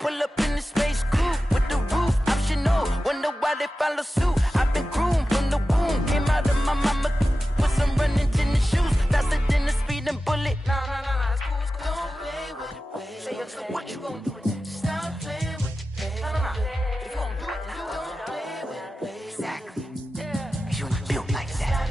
Pull up in the space coupe with the roof optional. Wonder why they follow suit. I've been groomed from the womb. Came out of my mama with some running tennis shoes. Faster than a speeding bullet. Nah, it's cool, it's cool. Don't play with it, baby. Say so what you gonna do with it? Stop playing with it, baby. Nah. If you gonna do it, then do it. Don't play with it, baby. Exactly. Yeah. You ain't built like that.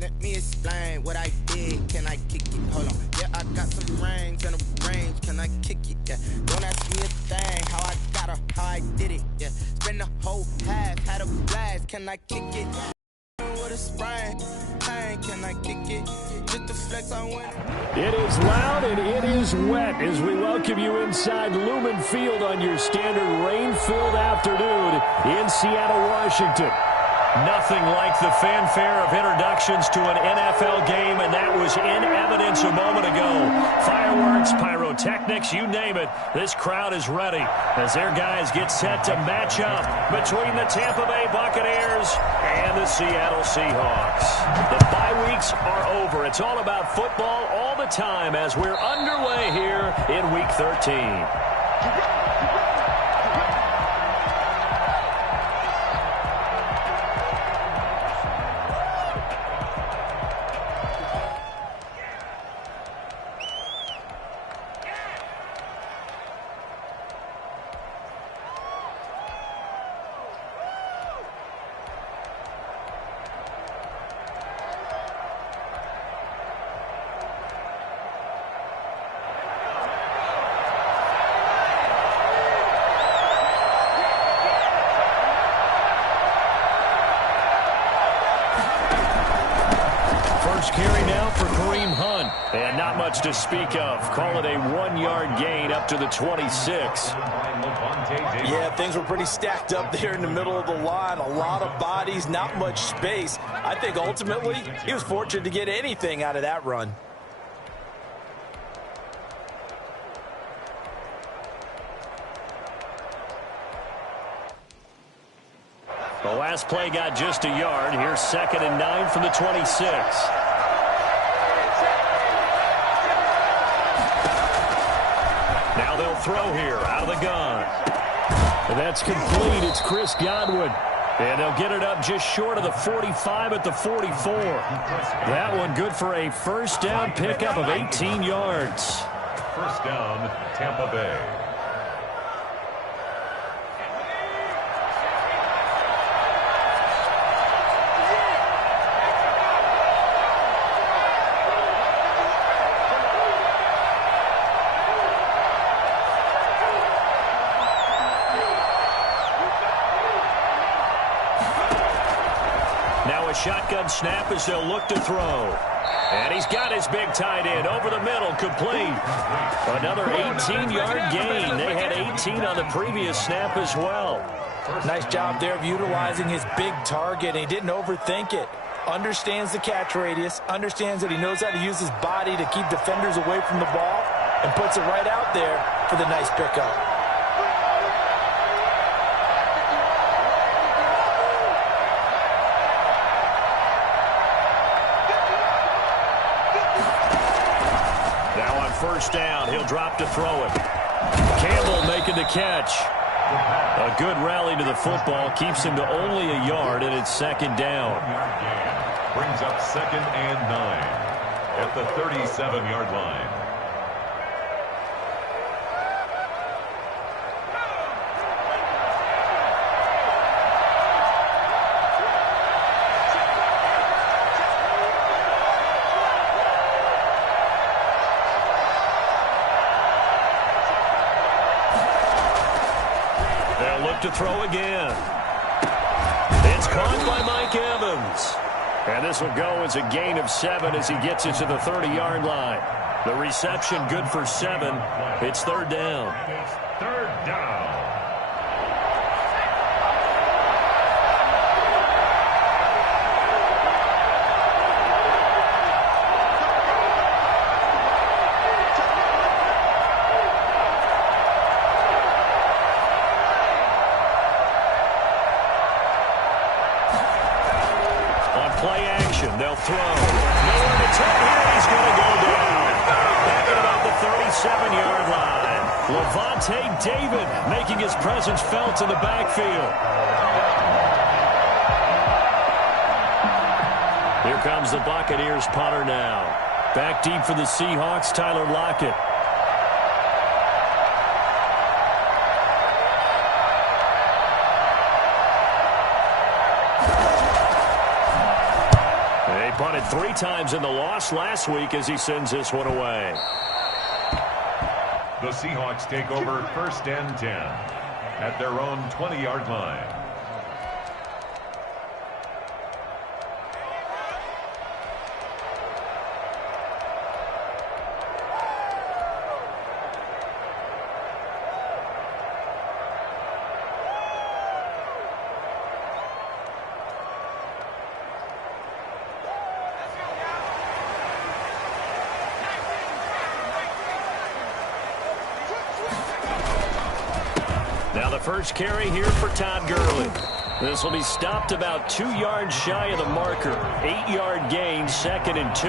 Let me explain what I did. Can I kick it? Hold on. Yeah, I got some rings and a range. Can I kick it? Yeah. Don't ask me a thing. How I got her, how I did it. Yeah. Spend the whole half, had a blast. Can I kick it? With a sprain. Hey, can I kick it? Just the flex I went. It is loud and it is wet as we welcome you inside Lumen Field on your standard rain-filled afternoon in Seattle, Washington. Nothing like the fanfare of introductions to an NFL game, and that was in evidence a moment ago. Fireworks, pyrotechnics, you name it. This crowd is ready as their guys get set to match up between the Tampa Bay Buccaneers and the Seattle Seahawks. The bye weeks are over. It's all about football all the time as we're underway here in Week 13. Carry now for Kareem Hunt. And not much to speak of. Call it a 1-yard gain up to the 26. Yeah, things were pretty stacked up there in the middle of the line. A lot of bodies, not much space. I think ultimately he was fortunate to get anything out of that run. The last play got just a yard. Here's 2nd and 9 from the 26. Now they'll throw here out of the gun. And that's complete. It's Chris Godwin. And they'll get it up just short of the 45 at the 44. That one good for a first down pickup of 18 yards. First down, Tampa Bay. Shotgun snap as they'll look to throw. And he's got his big tight end over the middle, complete. Another 18-yard gain. They had 18 on the previous snap as well. Nice job there of utilizing his big target. He didn't overthink it. Understands the catch radius, understands that he knows how to use his body to keep defenders away from the ball, and puts it right out there for the nice pickup. First down, he'll drop to throw it. Campbell making the catch. A good rally to the football, keeps him to only a yard, and it's 2nd down. Brings up 2nd and 9 at the 37-yard line. To throw again. It's caught by Mike Evans. And this will go as a gain of 7 as he gets it to the 30-yard line. The reception good for 7. It's 3rd down. Third down. They'll throw. Nowhere to take here. He's going to go down. Back at about the 37-yard line. Levante David making his presence felt in the backfield. Here comes the Buccaneers punter now. Back deep for the Seahawks, Tyler Lockett. They punted 3 times in the loss last week as he sends this one away. The Seahawks take over 1st and 10 at their own 20-yard line. Now the first carry here for Todd Gurley. This will be stopped about 2 yards shy of the marker. 8-yard gain, 2nd and 2.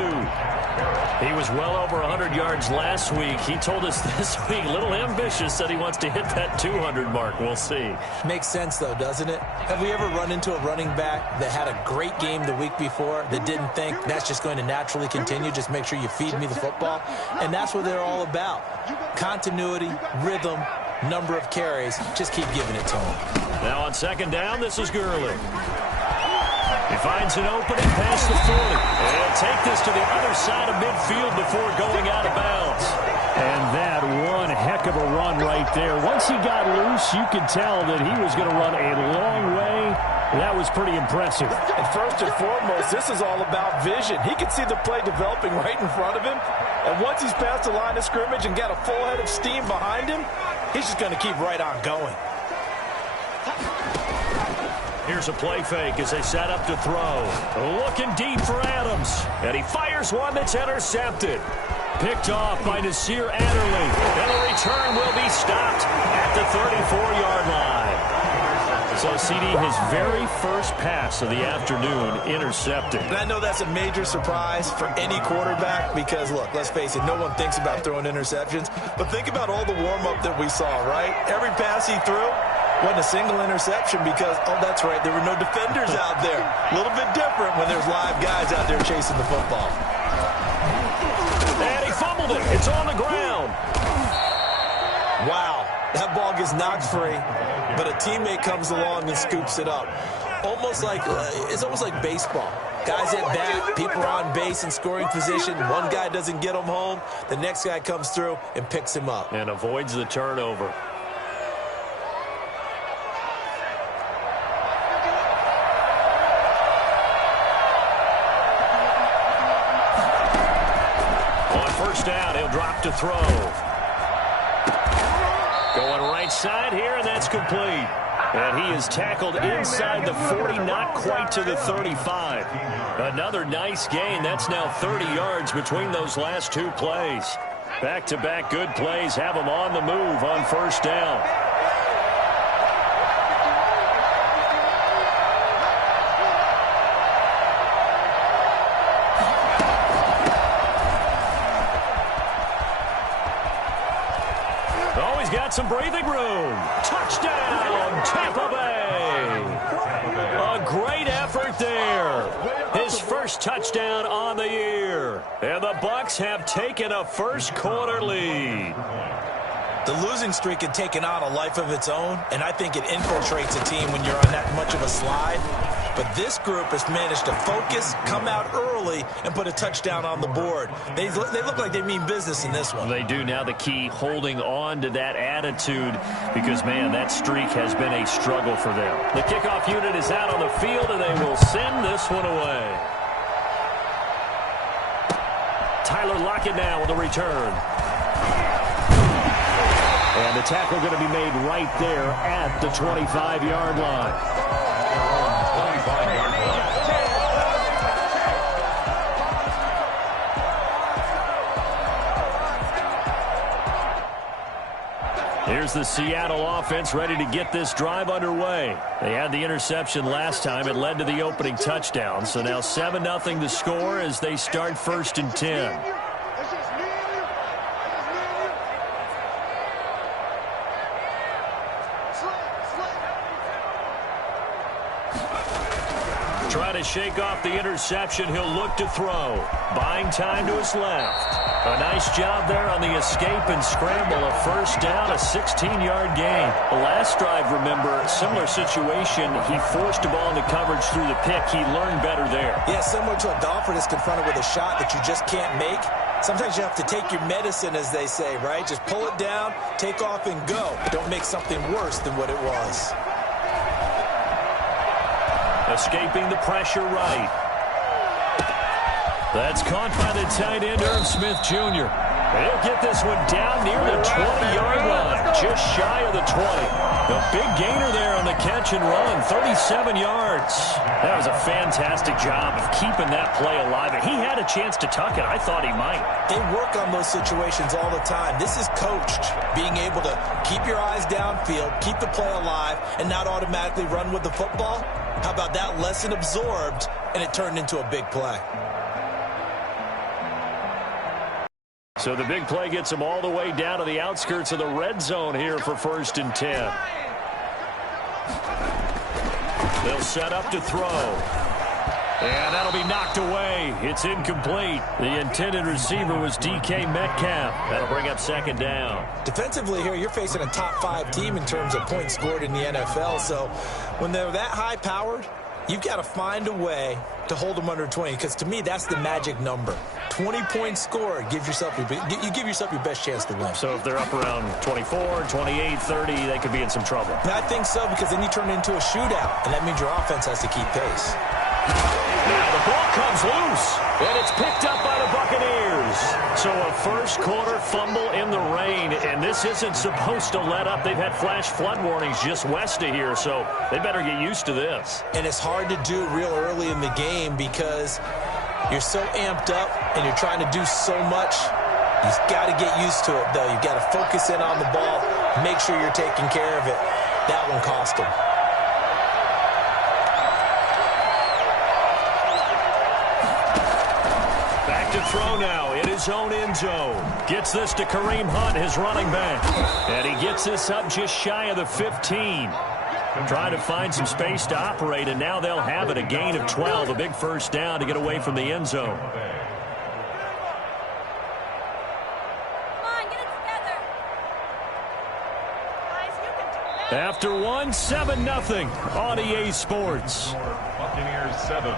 He was well over 100 yards last week. He told us this week, a little ambitious, said he wants to hit that 200 mark. We'll see. Makes sense, though, doesn't it? Have we ever run into a running back that had a great game the week before that didn't think that's just going to naturally continue? Just make sure you feed me the football. And that's what they're all about. Continuity, rhythm, number of carries. Just keep giving it to him. Now on 2nd down, this is Gurley. He finds an opening past the 40. And he'll take this to the other side of midfield before going out of bounds. And that one heck of a run right there. Once he got loose, you could tell that he was going to run a long way. That was pretty impressive. And first and foremost, this is all about vision. He can see the play developing right in front of him. And once he's past the line of scrimmage and got a full head of steam behind him, he's just going to keep right on going. Here's a play fake as they set up to throw. Looking deep for Adams. And he fires one that's intercepted. Picked off by Nasir Adderley. And the return will be stopped at the 34-yard line. So, CD, his very first pass of the afternoon intercepted. And I know that's a major surprise for any quarterback because, look, let's face it, no one thinks about throwing interceptions. But think about all the warm-up that we saw, right? Every pass he threw wasn't a single interception because, oh, that's right, there were no defenders out there. A little bit different when there's live guys out there chasing the football. And he fumbled it. It's on the ground. Wow, that ball gets knocked free, but a teammate comes along and scoops it up. It's almost like baseball. Guys at bat, people are on base in scoring position. One guy doesn't get him home. The next guy comes through and picks him up. And avoids the turnover. On 1st down, he'll drop to throw. Going right side here, and that's complete. And he is tackled inside the 40, not quite to the 35. Another nice gain. That's now 30 yards between those last 2 plays. Back-to-back good plays have him on the move on 1st down. Got some breathing room. Touchdown, Tampa Bay. A great effort there. His first touchdown on the year. And the Bucs have taken a first-quarter lead. The losing streak had taken on a life of its own, and I think it infiltrates a team when you're on that much of a slide. But this group has managed to focus, come out early, and put a touchdown on the board. They look like they mean business in this one. They do. Now the key, holding on to that attitude because, man, that streak has been a struggle for them. The kickoff unit is out on the field, and they will send this one away. Tyler Lockett now with a return. And the tackle going to be made right there at the 25-yard line. 25-yard line. Here's the Seattle offense ready to get this drive underway. They had the interception last time. It led to the opening touchdown. So now 7-0 the score as they start 1st and 10. try to shake off the interception. He'll look to throw. Buying time to his left. A nice job there on the escape and scramble. A first down, a 16-yard gain. The last drive, remember, similar situation. He forced a ball into coverage through the pick. He learned better there. Yeah, similar to a golfer that's confronted with a shot that you just can't make. Sometimes you have to take your medicine, as they say, right? Just pull it down, take off, and go. Don't make something worse than what it was. Escaping the pressure right. That's caught by the tight end, Irv Smith Jr. He'll get this one down near the 20-yard line, just shy of the 20. A big gainer there on the catch and run, 37 yards. That was a fantastic job of keeping that play alive. He had a chance to tuck it. I thought he might. They work on those situations all the time. This is coached, being able to keep your eyes downfield, keep the play alive, and not automatically run with the football. How about that lesson absorbed, and it turned into a big play. So the big play gets him all the way down to the outskirts of the red zone here for 1st and 10. They'll set up to throw. And that'll be knocked away. It's incomplete. The intended receiver was DK Metcalf. That'll bring up 2nd down. Defensively here, you're facing a top 5 team in terms of points scored in the NFL. So when they're that high-powered, you've got to find a way to hold them under 20, because to me, that's the magic number. 20 points scored, you give yourself your best chance to win. So if they're up around 24, 28, 30, they could be in some trouble. And I think so, because then you turn it into a shootout, and that means your offense has to keep pace. Now the ball comes loose, and it's picked up by the Buccaneers. So a first-quarter fumble in the rain, and this isn't supposed to let up. They've had flash flood warnings just west of here, so they better get used to this. And it's hard to do real early in the game because you're so amped up and you're trying to do so much. You've got to get used to it, though. You've got to focus in on the ball, make sure you're taking care of it. That one cost them. To throw now in his own end zone. Gets this to Kareem Hunt, his running back. And he gets this up just shy of the 15. Trying to find some space to operate, and now they'll have it. A gain of 12, a big first down to get away from the end zone. Come on, get it together. Guys, you can do it. After one, 7-0 on EA Sports. Buccaneers 7,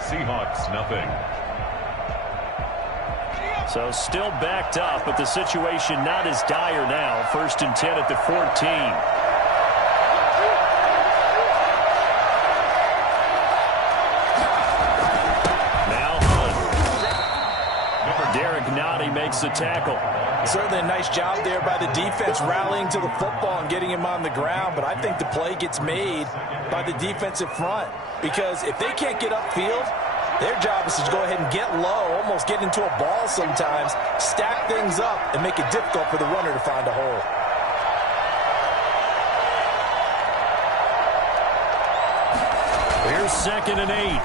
Seahawks nothing. So still backed up, but the situation not as dire now. 1st and 10 at the 14. Now Hunt. Derek Nottie makes the tackle. Certainly a nice job there by the defense rallying to the football and getting him on the ground, but I think the play gets made by the defensive front, because if they can't get upfield, their job is to go ahead and get low, almost get into a ball sometimes, stack things up, and make it difficult for the runner to find a hole. Here's 2nd and 8.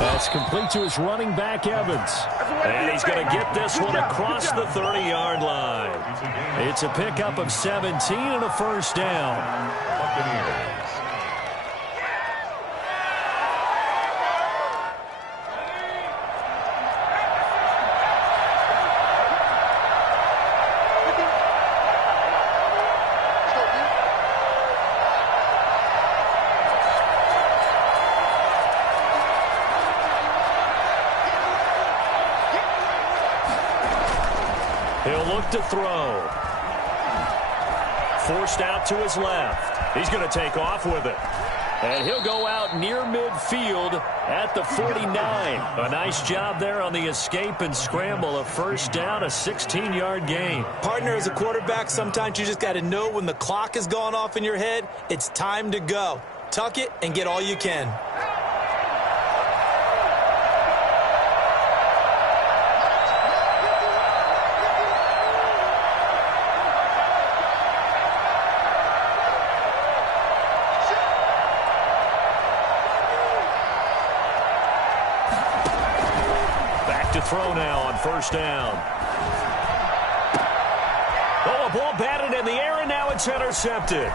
That's complete to his running back, Evans. And he's going to get this one across the 30-yard line. It's a pickup of 17 and a first down. Buccaneers. He'll look to throw. Forced out to his left. He's going to take off with it. And he'll go out near midfield at the 49. A nice job there on the escape and scramble. A first down, a 16-yard gain. Partner, as a quarterback, sometimes you just got to know when the clock has gone off in your head, it's time to go. Tuck it and get all you can. Throw now on first down. Oh, a ball batted in the air, and now it's intercepted.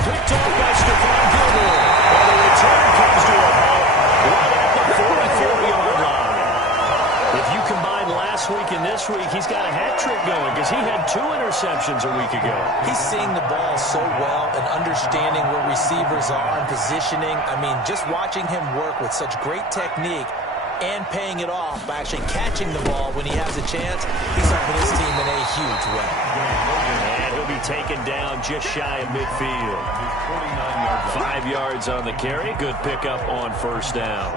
Picked off by Stephon Gilmore. And the return comes to a halt right at the 44-yard line. If you combine last week and this week, he's got a hat trick going because he had 2 interceptions a week ago. He's seeing the ball so well and understanding where receivers are and positioning. I mean, just watching him work with such great technique and paying it off by actually catching the ball when he has a chance, he's helping his team in a huge way. And he'll be taken down just shy of midfield. 5 yards on the carry. Good pickup on first down.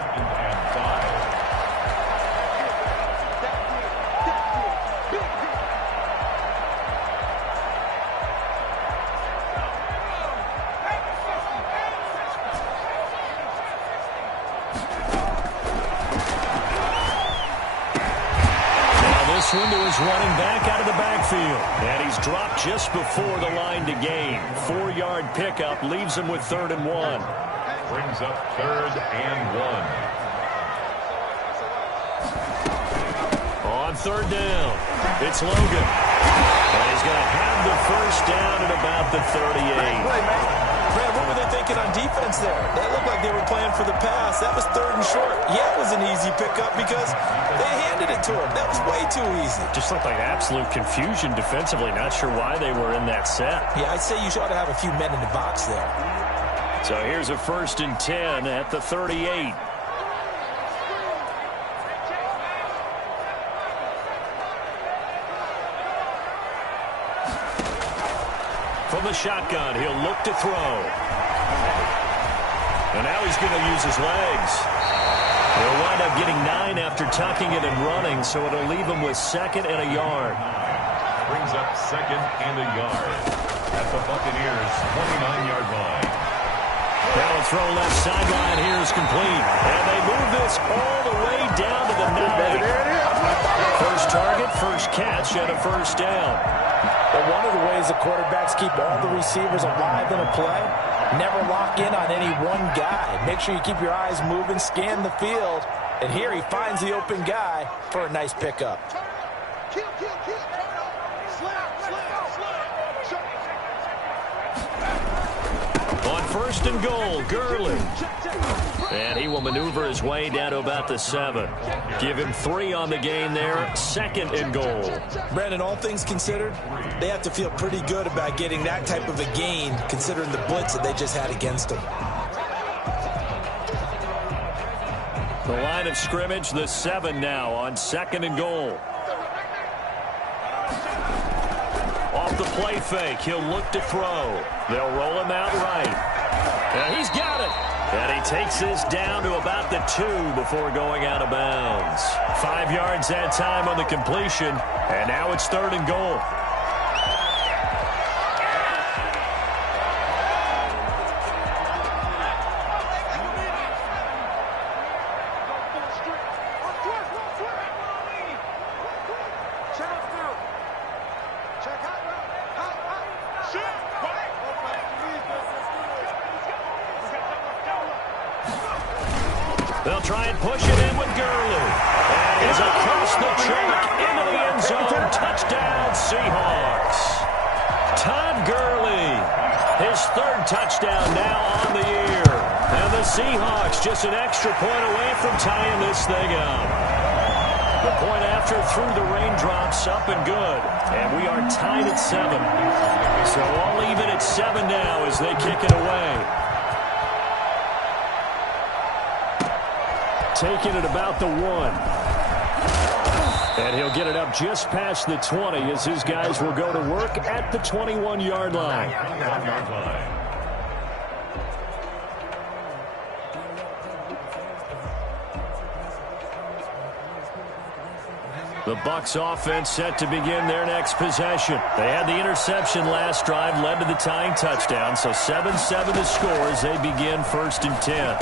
Window is running back out of the backfield. And he's dropped just before the line to gain. 4-yard pickup leaves him with 3rd and 1. Brings up 3rd and 1. On 3rd down, it's Logan. And he's going to have the first down at about the 38. Brad, what were they thinking on defense there? That looked like they were playing for the pass. That was 3rd and short. Yeah, it was an easy pickup because they handed it to him. That was way too easy. Just looked like absolute confusion defensively. Not sure why they were in that set. Yeah, I'd say you ought to have a few men in the box there. So here's a 1st and 10 at the 38. From the shotgun, he'll look to throw. And now he's going to use his legs. He'll wind up getting 9 after tucking it and running, so it'll leave him with 2nd and a yard. Brings up 2nd and a yard at the Buccaneers' 29-yard line. Now a throw left sideline here is complete. And they move this all the way down to the 9. First target, first catch, and a first down. But one of the ways the quarterbacks keep all the receivers alive in a play, never lock in on any one guy. Make sure you keep your eyes moving, scan the field. And here he finds the open guy for a nice pickup. On 1st and goal, Gurley. And he will maneuver his way down to about the 7. Give him 3 on the game there. 2nd and goal. Brandon, all things considered, they have to feel pretty good about getting that type of a gain, considering the blitz that they just had against them. The line of scrimmage, the 7 now on 2nd and goal. Off the play fake, he'll look to throw. They'll roll him out right. And he's got it. And he takes this down to about the 2 before going out of bounds. 5 yards that time on the completion. And now it's 3rd and goal. They'll try and push it in with Gurley. And he's across the track into the end zone. Touchdown, Seahawks. Todd Gurley, his 3rd touchdown now on the year. And the Seahawks just an extra point away from tying this thing up. The point after through the raindrops, up and good. And we are tied at 7. So all even at 7 now as they kick it away. Taking it about the 1. And he'll get it up just past the 20 as his guys will go to work at the 21-yard line. The Bucs offense set to begin their next possession. They had the interception last drive, led to the tying touchdown. So 7-7 the score as they begin 1st and 10.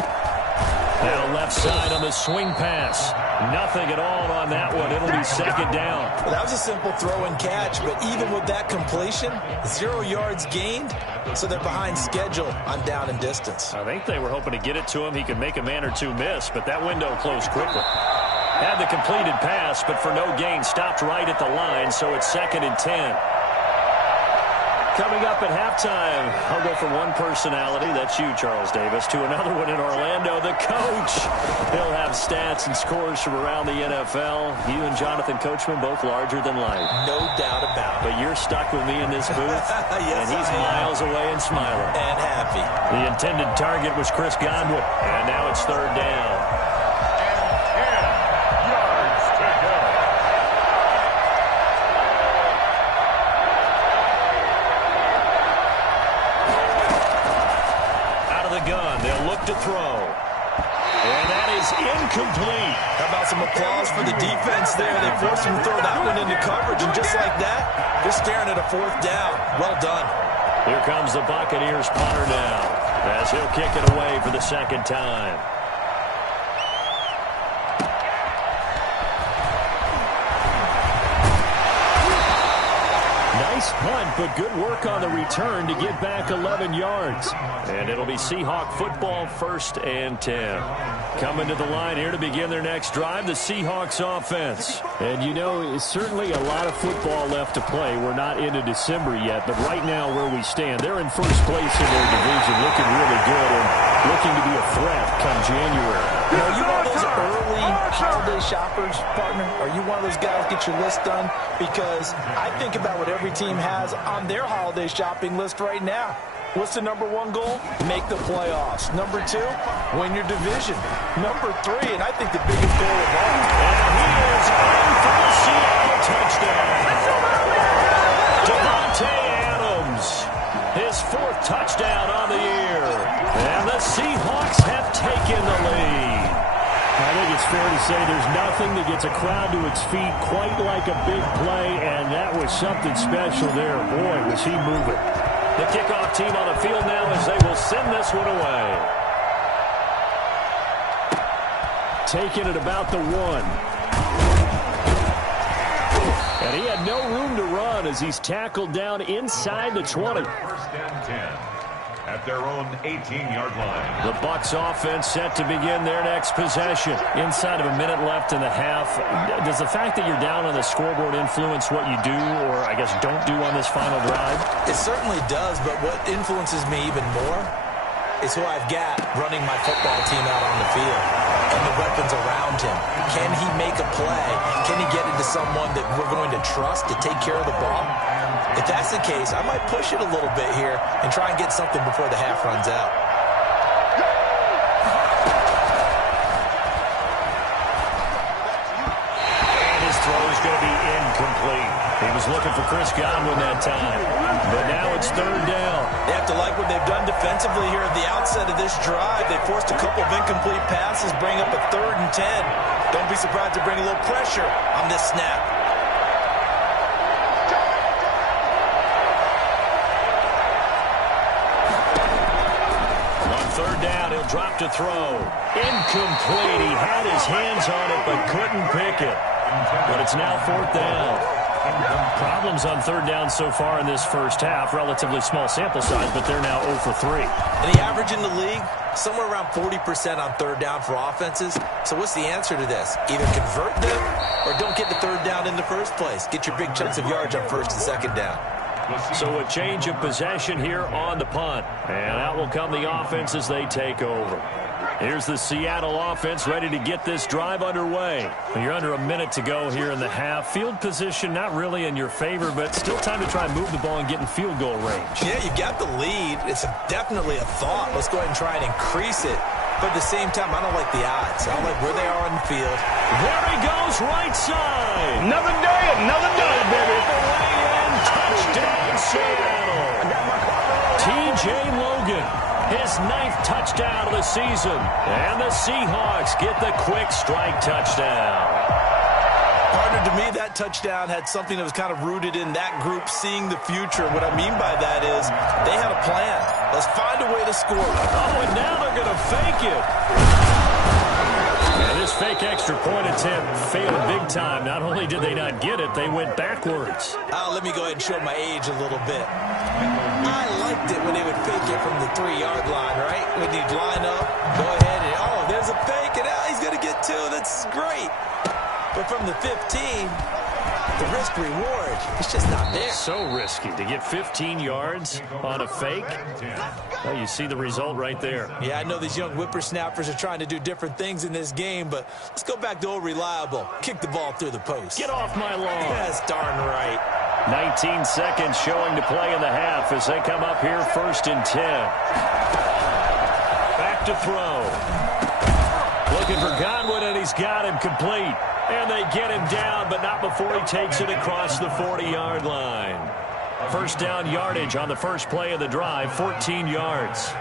Now left side on the swing pass. Nothing at all on that one. It'll be 2nd down. Well, that was a simple throw and catch, but even with that completion, 0 yards gained, so they're behind schedule on down and distance. I think they were hoping to get it to him. He could make a man or 2 miss, but that window closed quickly. Had the completed pass, but for no gain, stopped right at the line, so it's 2nd and 10. Coming up at halftime, I'll go from one personality, that's you, Charles Davis, to another one in Orlando, the coach. He'll have stats and scores from around the NFL. You and Jonathan Coachman both larger than life. No doubt about it. But you're stuck with me in this booth, yes, and he's miles away and smiling. And happy. The intended target was Chris Godwin, and now it's third down. And 10 yards to go. Gun. They'll look to throw. And that is incomplete. How about some applause for the defense there? They forced him to throw that one into coverage, and just like that, they're staring at a fourth down. Well done. Here comes the Buccaneers punter now, as he'll kick it away for the second time. Nice punt, but good work on the return to get back 11 yards. And it'll be Seahawk football, 1st and 10. Coming to the line here to begin their next drive, the Seahawks offense. And you know, it's certainly a lot of football left to play. We're not into December yet, but right now where we stand, they're in first place in their division, looking really good and looking to be a threat come January. You know, you one of those early holiday shoppers, partner? Are you one of those guys get your list done? Because I think about what every team has on their holiday shopping list right now. What's the number one goal? Make the playoffs. Number 2, win your division. Number 3, and I think the biggest goal of all. And he is in for the Seattle touchdown. Devontae Adams, his 4th touchdown on the year. And the Seahawks have taken the lead. I think it's fair to say there's nothing that gets a crowd to its feet quite like a big play, and that was something special there. Boy, was he moving. The kickoff team on the field now as they will send this one away. Taking it about the 1. And he had no room to run as he's tackled down inside the 20. 1st and 10 at their own 18-yard line. The Bucs offense set to begin their next possession. Inside of a minute left in the half, does the fact that you're down on the scoreboard influence what you do, or I guess don't do on this final drive? It certainly does, but what influences me even more is who I've got running my football team out on the field and the weapons around him. Can he make a play? Can he get into someone that we're going to trust to take care of the ball? If that's the case, I might push it a little bit here and try and get something before the half runs out. And his throw is going to be incomplete. He was looking for Chris Godwin that time. But now it's 3rd down. They have to like what they've done defensively here at the outset of this drive. They forced a couple of incomplete passes, bring up a 3rd and 10. Don't be surprised to bring a little pressure on this snap. On 3rd down, he'll drop to throw. Incomplete. He had his hands on it but couldn't pick it. But it's now 4th down. Problems on 3rd down so far in this first half. Relatively small sample size, but they're now 0 for 3. And the average in the league, somewhere around 40% on 3rd down for offenses. So what's the answer to this? Either convert them or don't get the 3rd down in the first place. Get your big chunks of yards on 1st and 2nd down. So a change of possession here on the punt. And out will come the offense as they take over. Here's the Seattle offense ready to get this drive underway. You're under a minute to go here in the half. Field position not really in your favor, but still time to try and move the ball and get in field goal range. Yeah, you got the lead. It's definitely a thought. Let's go ahead and try and increase it. But at the same time, I don't like the odds. I don't like where they are on the field. There he goes, right side. Another day, another day, baby. And touchdown, Seattle. T.J. Logan, his 9th touchdown of the season. And the Seahawks get the quick strike touchdown. Partner, to me, that touchdown had something that was kind of rooted in that group seeing the future. What I mean by that is they had a plan. Let's find a way to score. Oh, and now they're going to fake it. And this fake extra point attempt failed big time. Not only did they not get it, they went backwards. Let me go ahead and show my age a little bit. I liked it when they would fake it from the 3-yard line, right? When you'd line up, go ahead and, oh, there's a fake, and he's going to get 2. That's great. But from the 15, the risk-reward is just not there. So risky to get 15 yards on a fake. Well, you see the result right there. Yeah, I know these young whippersnappers are trying to do different things in this game, but let's go back to old reliable. Kick the ball through the post. Get off my lawn. That's darn right. 19 seconds showing to play in the half as they come up here 1st and 10. Back to throw. Looking for Godwin, and he's got him complete. And they get him down, but not before he takes it across the 40-yard line. First down yardage on the first play of the drive, 14 yards.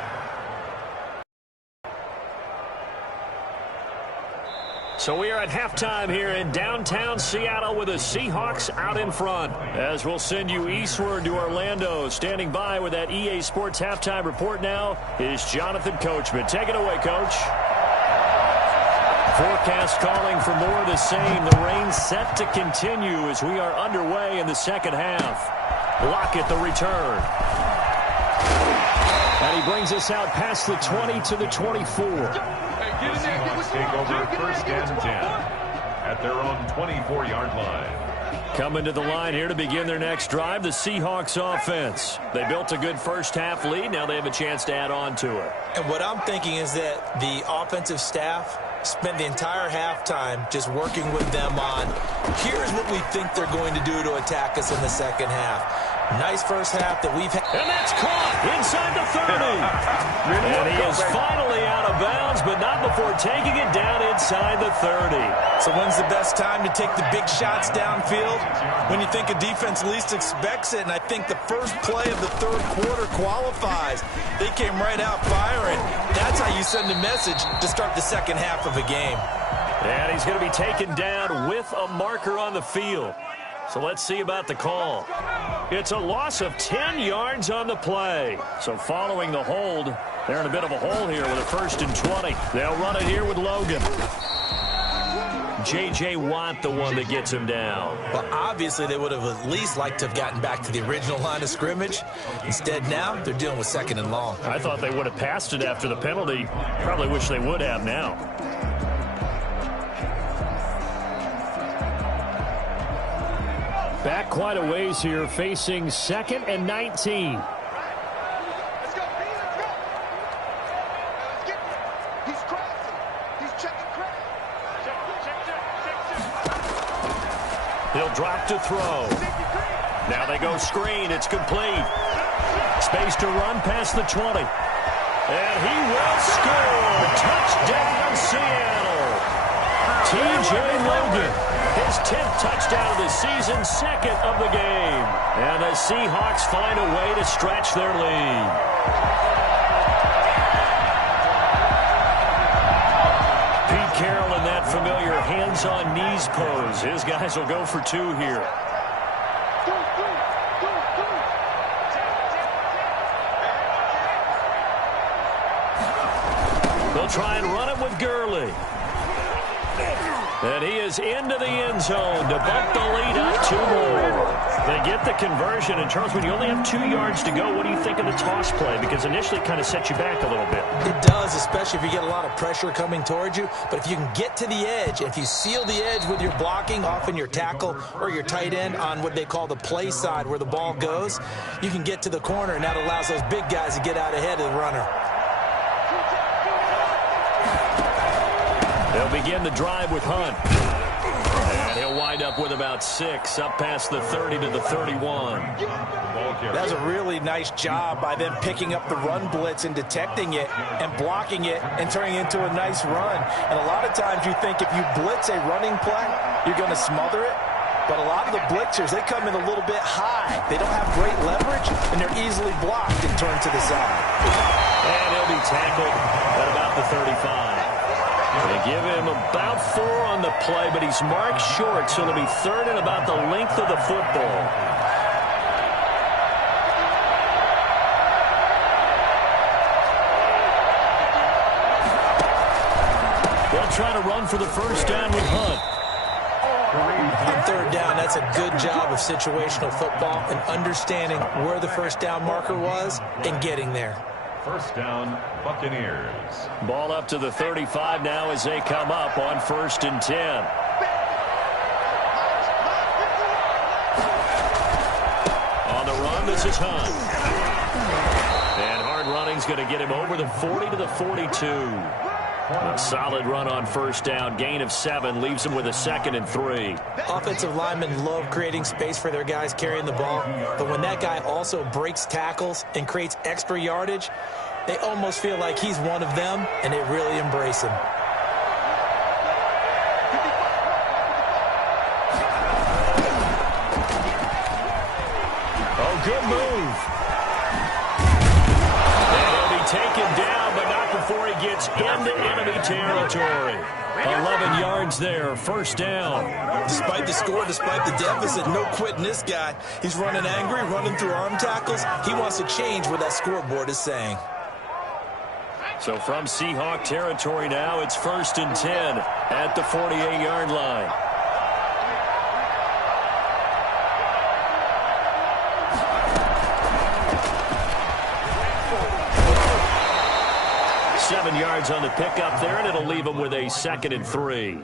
So we are at halftime here in downtown Seattle with the Seahawks out in front. As we'll send you eastward to Orlando. Standing by with that EA Sports halftime report now is Jonathan Coachman. Take it away, Coach. Forecast calling for more of the same. The rain set to continue as we are underway in the second half. Lockett the return. And he brings us out past the 20 to the 24. The Seahawks take over 1st and 10 at their own 24-yard line. Coming to the line here to begin their next drive, the Seahawks offense. They built a good first half lead. Now they have a chance to add on to it. And what I'm thinking is that the offensive staff spent the entire halftime just working with them on, here's what we think they're going to do to attack us in the second half. Nice first half that we've had. And that's caught inside the 30. And he is finally out of bounds, but not before taking it down inside the 30. So when's the best time to take the big shots downfield? When you think a defense least expects it, and I think the first play of the third quarter qualifies. They came right out firing. That's how you send a message to start the second half of a game. And he's going to be taken down with a marker on the field. So let's see about the call. It's a loss of 10 yards on the play. So following the hold, they're in a bit of a hole here with a 1st and 20. They'll run it here with Logan. J.J. Watt, the one that gets him down. Well, obviously they would have at least liked to have gotten back to the original line of scrimmage. Instead now, they're dealing with 2nd and long. I thought they would have passed it after the penalty. Probably wish they would have now. Back quite a ways here, facing 2nd and 19. Let's go, let's go. Let's get there. He's crossing. He's checking crack. Check. He'll drop to throw. Now they go screen. It's complete. Space to run past the 20. And he will score. Touchdown, Seattle. T.J. Logan. His 10th touchdown of the season, 2nd of the game. And the Seahawks find a way to stretch their lead. Pete Carroll in that familiar hands-on knees pose. His guys will go for 2 here. They'll try and run it with Gurley. And he is into the end zone to bump the lead up 2 more. They get the conversion. And, Charles, when you only have 2 yards to go, what do you think of the toss play? Because initially it kind of set you back a little bit. It does, especially if you get a lot of pressure coming towards you. But if you can get to the edge, if you seal the edge with your blocking, often your tackle or your tight end on what they call the play side where the ball goes, you can get to the corner, and that allows those big guys to get out ahead of the runner. They'll begin the drive with Hunt. And he'll wind up with about 6, up past the 30 to the 31. That's a really nice job by them picking up the run blitz and detecting it and blocking it and turning it into a nice run. And a lot of times you think if you blitz a running play, you're going to smother it. But a lot of the blitzers, they come in a little bit high. They don't have great leverage, and they're easily blocked and turned to the side. And he'll be tackled at about the 35. They give him about 4 on the play, but he's marked short, so it'll be 3rd and about the length of the football. They'll try to run for the first down with Hunt. On 3rd down, that's a good job of situational football and understanding where the first down marker was and getting there. First down, Buccaneers. Ball up to the 35 now as they come up on 1st and 10. This is Hunt. And hard running's going to get him over the 40 to the 42. A solid run on first down. Gain of 7 leaves him with a 2nd and 3. Offensive linemen love creating space for their guys carrying the ball. But when that guy also breaks tackles and creates extra yardage, they almost feel like he's one of them, and they really embrace him. Oh, good move. And he'll be taken down, but not before he gets into enemy territory. 11 yards there, first down. Despite the score, despite the deficit, no quitting this guy. He's running angry, running through arm tackles. He wants to change what that scoreboard is saying. So from Seahawk territory now, it's 1st and 10 at the 48-yard line. Seven yards on the pickup there, and it'll leave him with a 2nd and 3.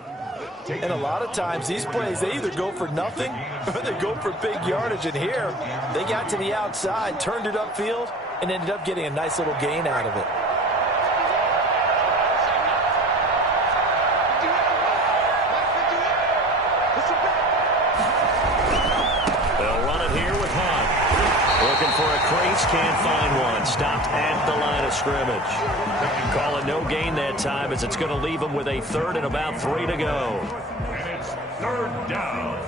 And a lot of times, these plays, they either go for nothing or they go for big yardage. And here, they got to the outside, turned it upfield, and ended up getting a nice little gain out of it. They'll run it here with Hunt. Looking for a crease, can't find one. Stopped at the line of scrimmage. Call it no gain that time, as it's going to leave him with a 3rd and about 3 to go. And it's 3rd down.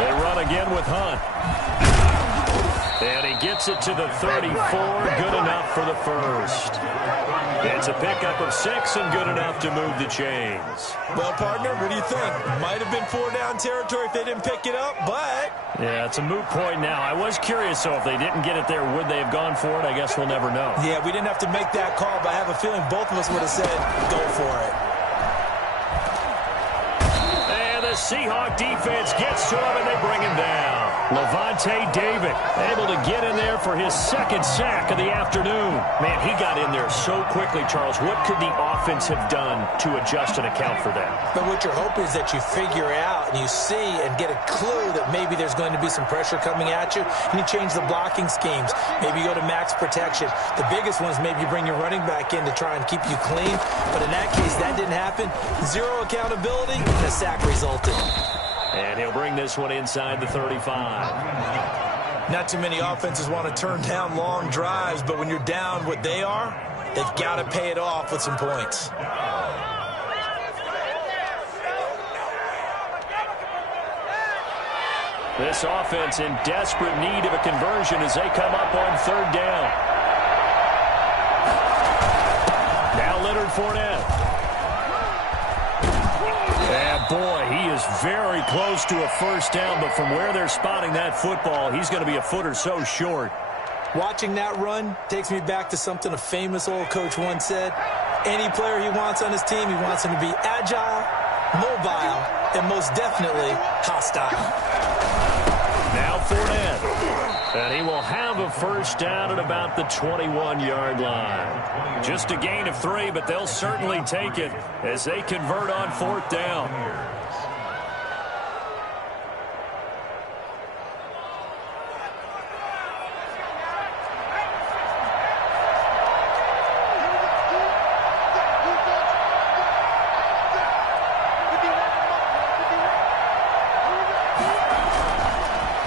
They run again with Hunt. And he gets it to the 34, good enough for the first. It's a pickup of 6 and good enough to move the chains. Well, partner, what do you think? Might have been 4-down territory if they didn't pick it up, but... Yeah, it's a moot point now. I was curious, so if they didn't get it there, would they have gone for it? I guess we'll never know. Yeah, we didn't have to make that call, but I have a feeling both of us would have said, go for it. And the Seahawk defense gets to him, and they bring him down. Levante David able to get in there for his 2nd sack of the afternoon. Man, he got in there so quickly, Charles. What could the offense have done to adjust and account for that? But what you're hoping is that you figure out and you see and get a clue that maybe there's going to be some pressure coming at you, and you change the blocking schemes. Maybe you go to max protection. The biggest one is maybe you bring your running back in to try and keep you clean. But in that case, that didn't happen. 0 accountability, and a sack resulted. And he'll bring this one inside the 35. Not too many offenses want to turn down long drives, but when you're down what they are, they've got to pay it off with some points. This offense in desperate need of a conversion as they come up on 3rd down. Now Leonard Fournette. And boy, he is very close to a first down, but from where they're spotting that football, he's going to be a foot or so short. Watching that run takes me back to something a famous old coach once said. Any player he wants on his team, he wants him to be agile, mobile, and most definitely hostile. Now Fournette. And he will have a first down at about the 21-yard line. Just a gain of 3, but they'll certainly take it as they convert on 4th down.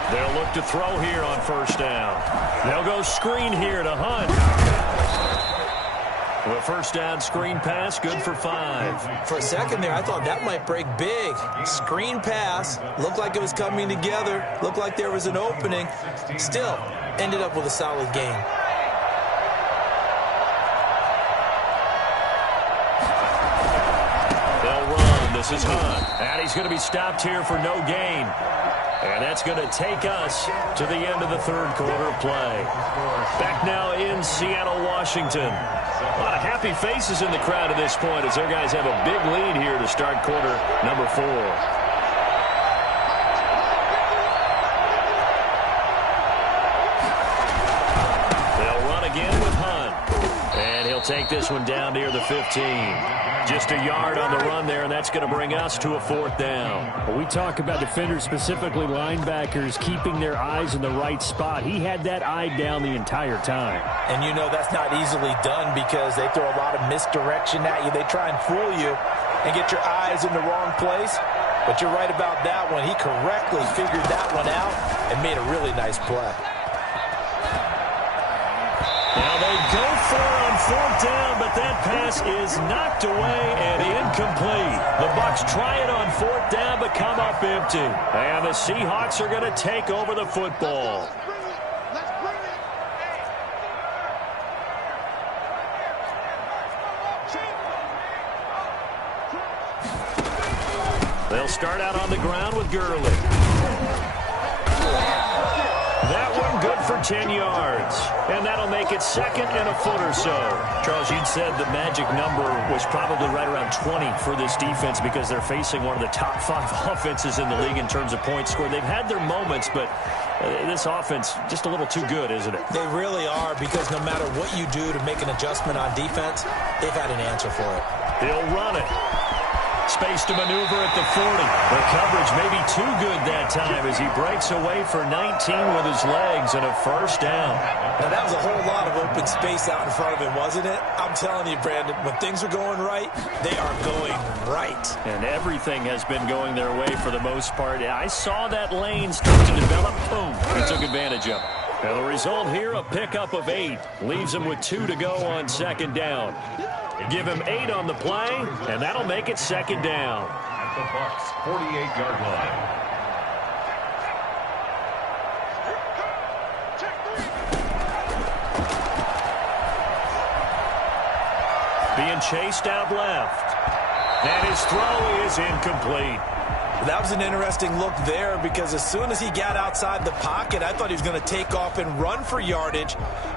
They'll look to throw here on first down. They'll go screen here to Hunt. The first down screen pass, good for 5. For a second there, I thought that might break big. Screen pass, looked like it was coming together, looked like there was an opening. Still, ended up with a solid gain. They'll run. This is Hunt. And he's going to be stopped here for no gain. And that's going to take us to the end of the 3rd quarter play. Back now in Seattle, Washington. A lot of happy faces in the crowd at this point as their guys have a big lead here to start quarter number 4. again with Hunt. And he'll take this one down near the 15. Just a yard on the run there, and that's going to bring us to a 4th down. Well, we talk about defenders, specifically linebackers, keeping their eyes in the right spot. He had that eye down the entire time. And you know that's not easily done because they throw a lot of misdirection at you. They try and fool you and get your eyes in the wrong place. But you're right about that one. He correctly figured that one out and made a really nice play. Now they go for it on 4th down, but that pass is knocked away and incomplete. The Bucs try it on 4th down, but come up empty. And the Seahawks are going to take over the football. They'll start out on the ground with Gurley. That one good for 10 yards. And that'll make it 2nd and a foot or so. Charles, you'd said the magic number was probably right around 20 for this defense because they're facing one of the top 5 offenses in the league in terms of points scored. They've had their moments, but this offense just a little too good, isn't it? They really are, because no matter what you do to make an adjustment on defense, they've had an answer for it. He'll run it. Space to maneuver at the 40. The coverage may be too good that time as he breaks away for 19 with his legs and a 1st down. Now, that was a whole lot of open space out in front of him, wasn't it? I'm telling you, Brandon, when things are going right, they are going right. And everything has been going their way for the most part. I saw that lane start to develop. Boom. He took advantage of it. And the result here, a pickup of 8. Leaves him with 2 to go on 2nd down. Give him 8 on the play, and that'll make it 2nd down. At the Bucs' 48-yard line. Being chased out left. And his throw is incomplete. That was an interesting look there because as soon as he got outside the pocket, I thought he was going to take off and run for yardage.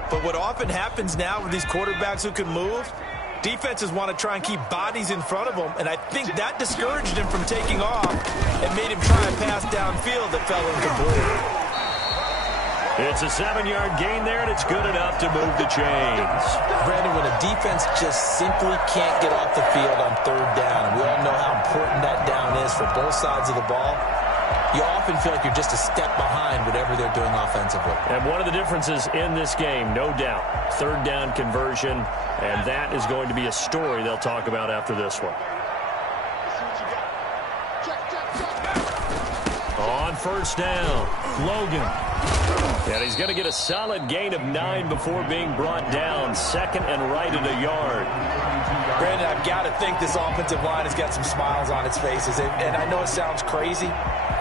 But what often happens now with these quarterbacks who can move, defenses want to try and keep bodies in front of them, and I think that discouraged him from taking off and made him try and pass downfield that fell incomplete. It's a 7-yard gain there, and it's good enough to move the chains. Brandon, when a defense just simply can't get off the field on 3rd down, and we all know how important that down is for both sides of the ball, you often feel like you're just a step behind whatever they're doing offensively. And one of the differences in this game, no doubt, 3rd down conversion, and that is going to be a story they'll talk about after this one. On 1st down, Logan. And he's going to get a solid gain of 9 before being brought down. 2nd and right at a yard. Brandon, I've got to think this offensive line has got some smiles on its faces. And I know it sounds crazy,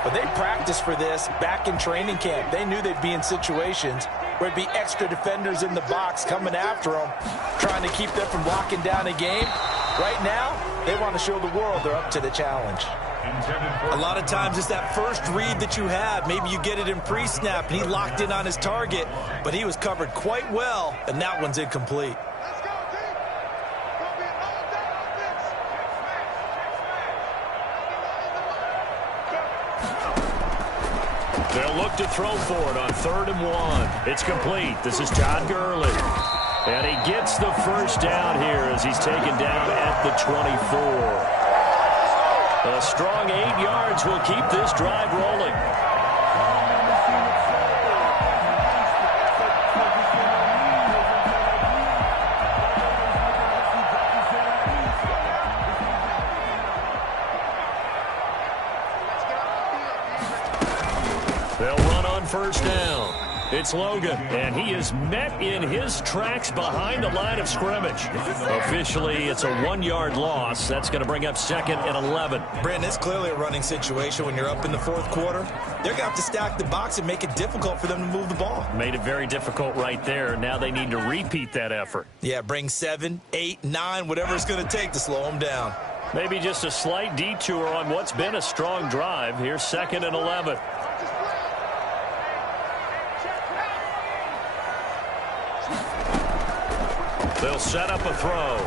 but they practiced for this back in training camp. They knew they'd be in situations where it'd be extra defenders in the box coming after them, trying to keep them from locking down a game. Right now, they want to show the world they're up to the challenge. A lot of times it's that first read that you have. Maybe you get it in pre-snap, and he locked in on his target, but he was covered quite well, and that one's incomplete. They'll look to throw for it on 3rd and 1. It's complete. This is Todd Gurley. And he gets the 1st down here as he's taken down at the 24. A strong 8 yards will keep this drive rolling. They'll run on 1st down. It's Logan, and he is met in his tracks behind the line of scrimmage. Officially, it's a 1-yard loss. That's going to bring up 2nd and 11. Brandon, it's clearly a running situation when you're up in the 4th quarter. They're going to have to stack the box and make it difficult for them to move the ball. Made it very difficult right there. Now they need to repeat that effort. Yeah, bring 7, 8, 9, whatever it's going to take to slow them down. Maybe just a slight detour on what's been a strong drive. Here's 2nd and 11. They'll set up a throw.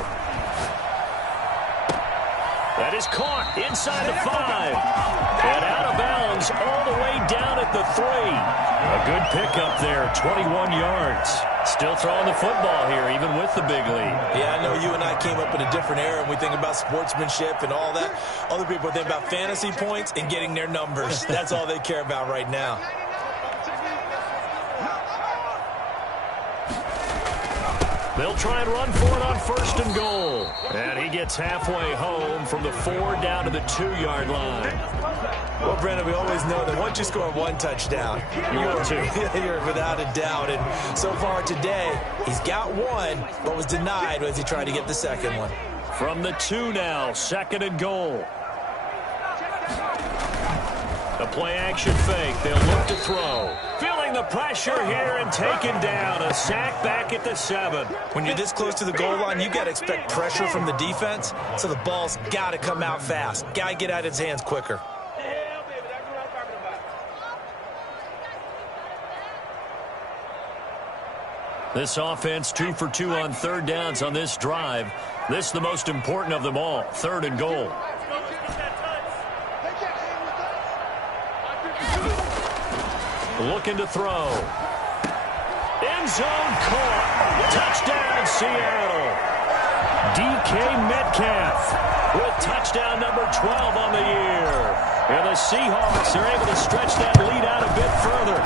That is caught inside the 5. And out of bounds all the way down at the 3. A good pickup there, 21 yards. Still throwing the football here, even with the big lead. Yeah, I know you and I came up in a different era, and we think about sportsmanship and all that. Other people think about fantasy points and getting their numbers. That's all they care about right now. They'll try and run for it on 1st and goal. And he gets halfway home from the 4 down to the 2-yard line. Well, Brandon, we always know that once you score 1 touchdown, you're without a doubt. And so far today, he's got 1, but was denied as he tried to get the 2nd one. From the 2 now, 2nd and goal. The play action fake. They'll look to throw. Feeling the pressure here and taken down. A sack back at the 7. When you're this close to the goal line, you got to expect pressure from the defense. So the ball's got to come out fast. Got to get out of his hands quicker. This offense 2 for 2 on 3rd downs on this drive. This the most important of them all. 3rd and goal. Looking to throw. End zone caught. Touchdown, Seattle. DK Metcalf with touchdown number 12 on the year. And the Seahawks are able to stretch that lead out a bit further.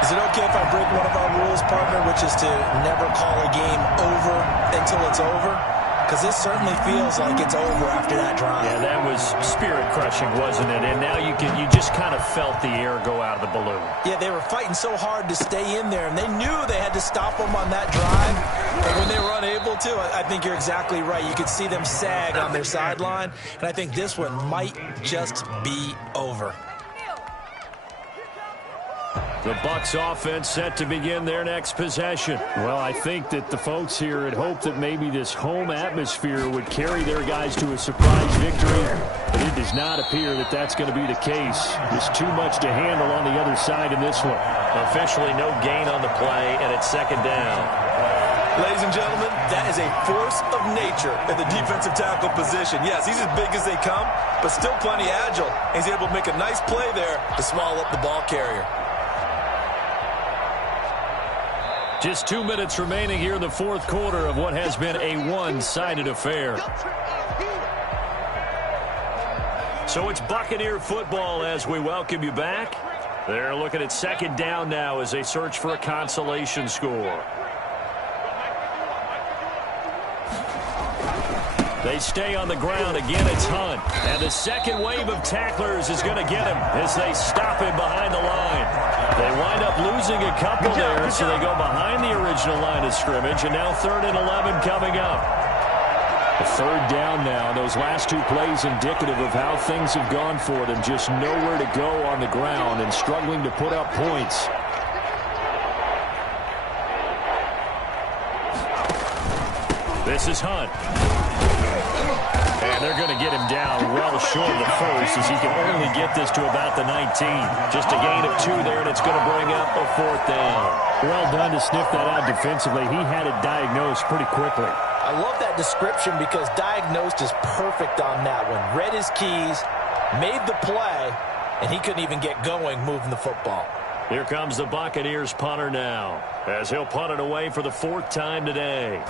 Is it okay if I break one of our rules, partner, which is to never call a game over until it's over? Because this certainly feels like it's over after that drive. Yeah, that was spirit-crushing, wasn't it? And now you just kind of felt the air go out of the balloon. Yeah, they were fighting so hard to stay in there, and they knew they had to stop them on that drive. But when they were unable to, I think you're exactly right. You could see them sag on their sideline, and I think this one might just be over. The Bucs offense set to begin their next possession. Well, I think that the folks here had hoped that maybe this home atmosphere would carry their guys to a surprise victory, but it does not appear that that's going to be the case. There's too much to handle on the other side in this one. Officially no gain on the play, and it's 2nd down. Ladies and gentlemen, that is a force of nature at the defensive tackle position. Yes, he's as big as they come, but still plenty agile. He's able to make a nice play there to swallow up the ball carrier. Just 2 minutes remaining here in the 4th quarter of what has been a one-sided affair. So it's Buccaneer football as we welcome you back. They're looking at 2nd down now as they search for a consolation score. They stay on the ground. Again, it's Hunt. And the second wave of tacklers is going to get him as they stop him behind the line. They wind up losing a couple there, so they go behind the original line of scrimmage, and now 3rd and 11 coming up. The 3rd down now. Those last 2 plays indicative of how things have gone for them. Just nowhere to go on the ground and struggling to put up points. This is Hunt. And they're going to get him down well short of the 1st as he can only get this to about the 19. Just a gain of 2 there, and it's going to bring up a 4th down. Well done to sniff that out defensively. He had it diagnosed pretty quickly. I love that description because diagnosed is perfect on that one. Read his keys, made the play, and he couldn't even get going moving the football. Here comes the Buccaneers punter now as he'll punt it away for the 4th time today.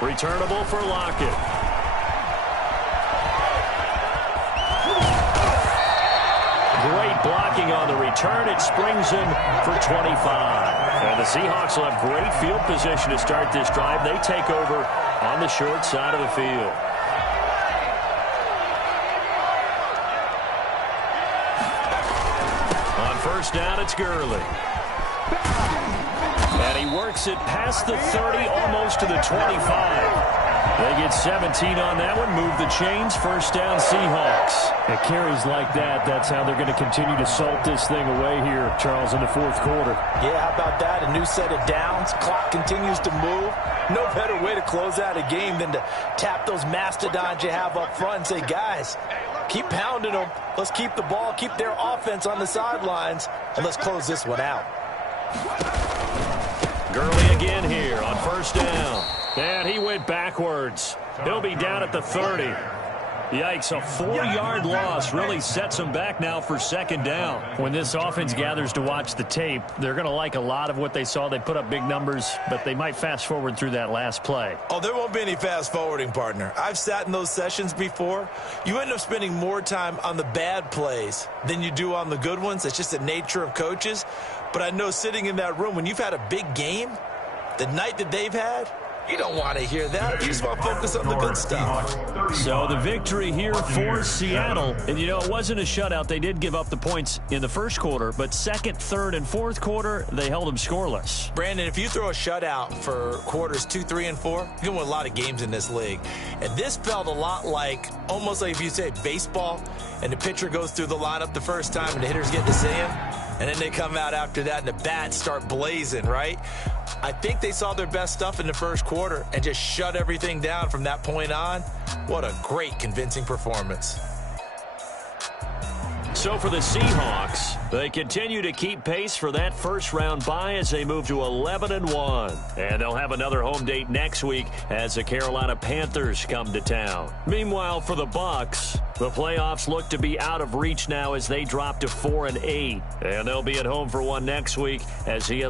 Returnable for Lockett. Great blocking on the return. It springs him for 25. And the Seahawks will have great field position to start this drive. They take over on the short side of the field. On 1st down, it's Gurley. And he works it past the 30, almost to the 25. They get 17 on that one, move the chains, 1st down Seahawks. At carries like that, that's how they're going to continue to salt this thing away here, Charles, in the 4th quarter. Yeah, how about that? A new set of downs. Clock continues to move. No better way to close out a game than to tap those mastodons you have up front and say, guys, keep pounding them. Let's keep the ball, keep their offense on the sidelines, and let's close this one out. Gurley again here on first down. And he went backwards. He'll be down at the 30. Yikes, a 4-yard loss really sets him back now for second down. When this offense gathers to watch the tape, they're going to like a lot of what they saw. They put up big numbers, but they might fast forward through that last play. Oh, there won't be any fast forwarding, partner. I've sat in those sessions before. You end up spending more time on the bad plays than you do on the good ones. It's just the nature of coaches. But I know sitting in that room, when you've had a big game, the night that they've had, you don't want to hear that. You just want to focus on the good stuff. So the victory here for Seattle. And, you know, it wasn't a shutout. They did give up the points in the first quarter, but second, third, and fourth quarter, they held them scoreless. Brandon, if you throw a shutout for quarters 2, 3, and 4, you can win a lot of games in this league. And this felt a lot like, almost like if you say baseball, and the pitcher goes through the lineup the first time and the hitters get to see him, and then they come out after that and the bats start blazing, right? I think they saw their best stuff in the first quarter and just shut everything down from that point on. What a great, convincing performance. So for the Seahawks, they continue to keep pace for that first-round bye as they move to 11-1. And they'll have another home date next week as the Carolina Panthers come to town. Meanwhile, for the Bucs, the playoffs look to be out of reach now as they drop to 4-8. And they'll be at home for one next week as the